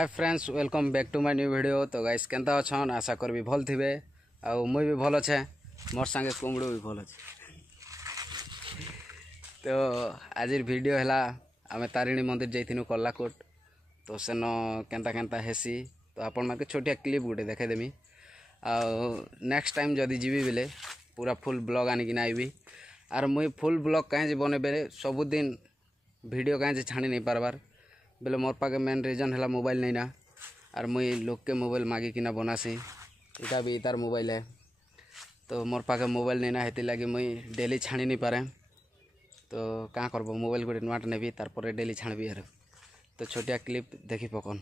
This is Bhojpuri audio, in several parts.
Hi friends welcome back to my new video. तो गाइस केंता अछन आशा करबी भल थिबे आ मुई भी भल अच्छे मोर संगे कुमड़ो भी भल अच्छे। तो आज वीडियो है आम तारिणी मंदिर जाइनु कलाकोट। तो सेन केंता केंता हेसी तो आपण माके छोटिया क्लिप गोटे देखेदेमी आ नेक्स्ट टाइम जदि जीवी बेले पूरा फुल ब्लॉग आनिक आइबी। आर मुई फुल ब्लॉग कहीं बनबे सबुदिन वीडियो कहीं छाणी नहीं पारबार बेले मोर पाके मेन रीजन है मोबाइल नहीं ना। आर मुई लोग के मोबाइल मागिकिना बनासी इटा भी तार मोबाइल है। तो मोर पाके मोबाइल नहीं ना हेती लगी मुई डेली छाणी नहीं पारे। तो क्या करब मोबाइल गोटे नुआट नेबी तार डेली छाणबी यार। तो छोटिया क्लिप देखी पकन।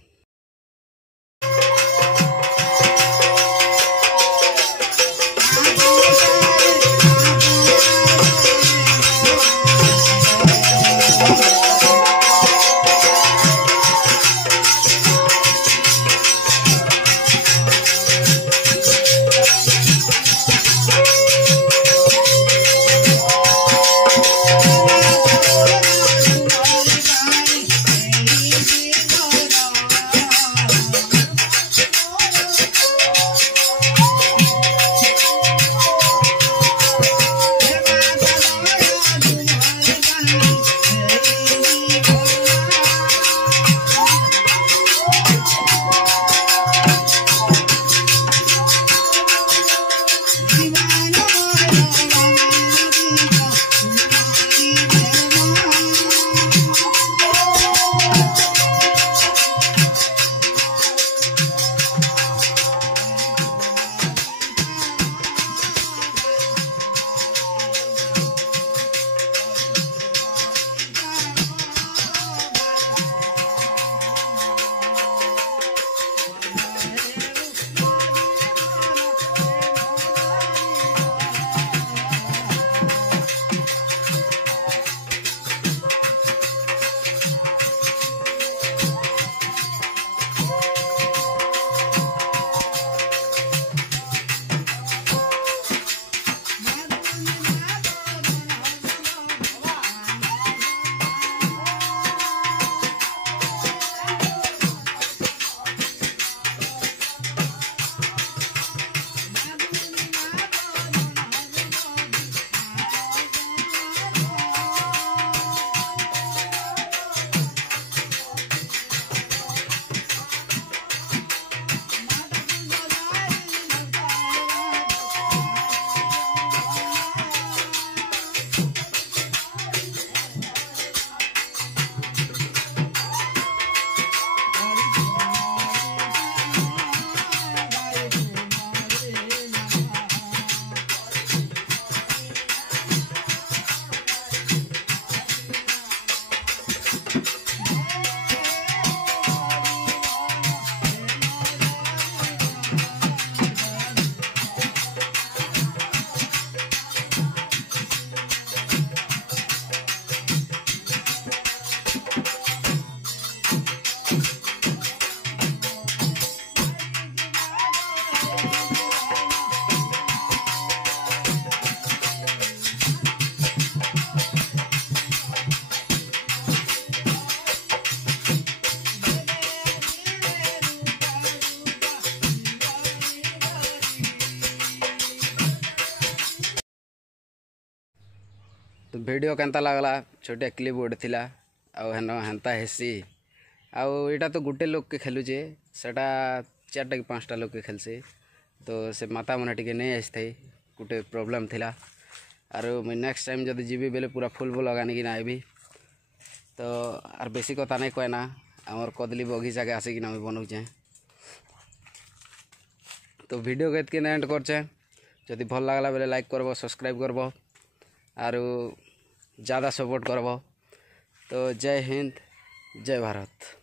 तो वीडियो केंता लगला छोटिया क्लिप गोटे थिला आन हेन्ता हेसी आईटा तो गोटे लोग के खेलुचे सेटा 4टा कि 5टा लोग के खेलसे। तो से माता मैंने टी नहीं आसी थे गोटे प्रोब्लेम थिला। आर मुझे नेक्स्ट टाइम जब जीवी बेले पूरा फुल ब्लॉग आनिक आइबी। तो आर बेसी कथा नहीं कहे ना आमर कदली बगीचा के आसिक बनाऊे। तो वीडियो के इतके एंड करचे जदि भल लगला बेले लाइक करब सब्सक्राइब करब आर ज़्यादा सपोर्ट करब। तो जय हिंद जय भारत।